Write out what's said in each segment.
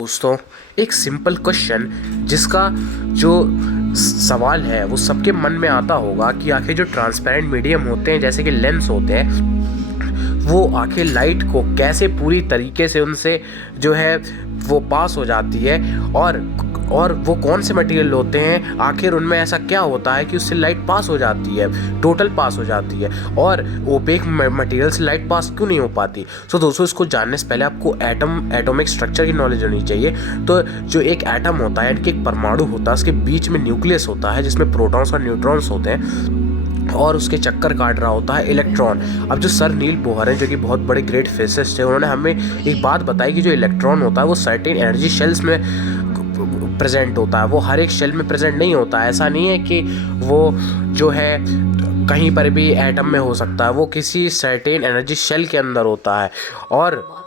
दोस्तों, एक simple question जिसका जो सवाल है वो सबके मन में आता होगा कि आखिर जो ट्रांसपेरेंट मीडियम होते हैं जैसे कि लेंस होते हैं वो आखिर लाइट को कैसे पूरी तरीके से उनसे जो है वो पास हो जाती है और वो कौन से मटेरियल होते हैं, आखिर उनमें ऐसा क्या होता है कि उससे लाइट पास हो जाती है, टोटल पास हो जाती है, और ओपेक मटेरियल से लाइट पास क्यों नहीं हो पाती। तो दोस्तों, इसको जानने से पहले आपको एटॉमिक स्ट्रक्चर की नॉलेज होनी चाहिए। तो जो एक एटम होता है, इनके एक परमाणु होता है, उसके बीच में न्यूक्लियस होता है जिसमें प्रोटॉन्स और न्यूट्रॉन्स होते हैं और उसके चक्कर काट रहा होता है इलेक्ट्रॉन। अब जो सर नील बोहर हैं, जो कि बहुत बड़े ग्रेट फिजिसिस्ट थे, उन्होंने हमें एक बात बताई कि जो इलेक्ट्रॉन होता है वो सर्टेन एनर्जी शेल्स में प्रेजेंट होता है। वो हर एक शेल में प्रेजेंट नहीं होता है। ऐसा नहीं है कि वो जो है कहीं पर भी एटम में हो सकता है, वो किसी सर्टेन एनर्जी शेल के अंदर होता है। और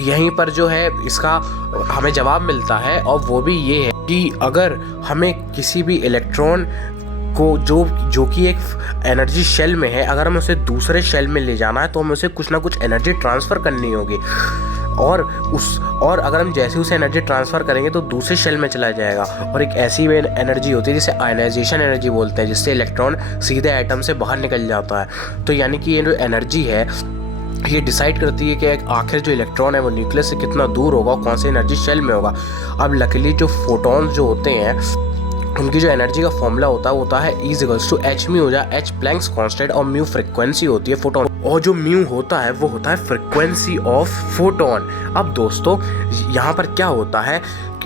यहीं पर जो है इसका हमें जवाब मिलता है, और वो भी ये है कि अगर हमें किसी भी इलेक्ट्रॉन को जो कि एक एनर्जी शेल में है, अगर हमें उसे दूसरे शेल में ले जाना है तो हमें उसे कुछ ना कुछ एनर्जी ट्रांसफ़र करनी होगी। और अगर हम जैसे उसे एनर्जी ट्रांसफ़र करेंगे तो दूसरे शेल में चला जाएगा। और एक ऐसी एनर्जी होती है जिसे आयनाइजेशन एनर्जी बोलते हैं, जिससे इलेक्ट्रॉन सीधे एटम से बाहर निकल जाता है। तो यानी कि ये जो एनर्जी है ये डिसाइड करती है कि आखिर जो इलेक्ट्रॉन है वो न्यूक्लियस से कितना दूर होगा, कौन से एनर्जी शेल में होगा। अब लकीली जो फोटॉन्स जो होते हैं उनकी जो एनर्जी का फॉर्मूला होता है E=h म्यू, हो जाए h प्लैंक्स कांस्टेंट, और म्यू फ्रीक्वेंसी होती है फोटोन, और जो म्यू होता है वो होता है फ्रीक्वेंसी ऑफ फोटोन। अब दोस्तों, यहाँ पर क्या होता है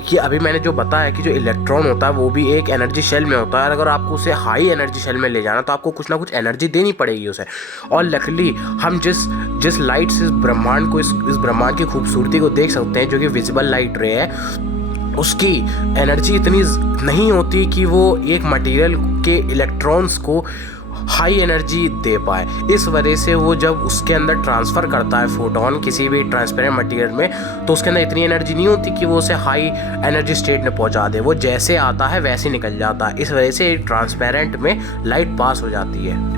कि अभी मैंने जो बताया कि जो इलेक्ट्रॉन होता है वो भी एक एनर्जी शेल में होता है। अगर आपको उसे हाई एनर्जी शेल में ले जाना तो आपको कुछ ना कुछ एनर्जी देनी पड़ेगी उसे। और लकीली हम जिस लाइट से इस ब्रह्मांड को इस ब्रह्मांड की खूबसूरती को देख सकते हैं, जो कि विजिबल लाइट रे है, उसकी एनर्जी इतनी नहीं होती कि वो एक मटेरियल के इलेक्ट्रॉन्स को हाई एनर्जी दे पाए। इस वजह से वो जब उसके अंदर ट्रांसफ़र करता है फोटोन किसी भी ट्रांसपेरेंट मटेरियल में, तो उसके अंदर इतनी एनर्जी नहीं होती कि वो उसे हाई एनर्जी स्टेट में पहुंचा दे। वो जैसे आता है वैसे निकल जाता है। इस वजह से ट्रांसपेरेंट में लाइट पास हो जाती है।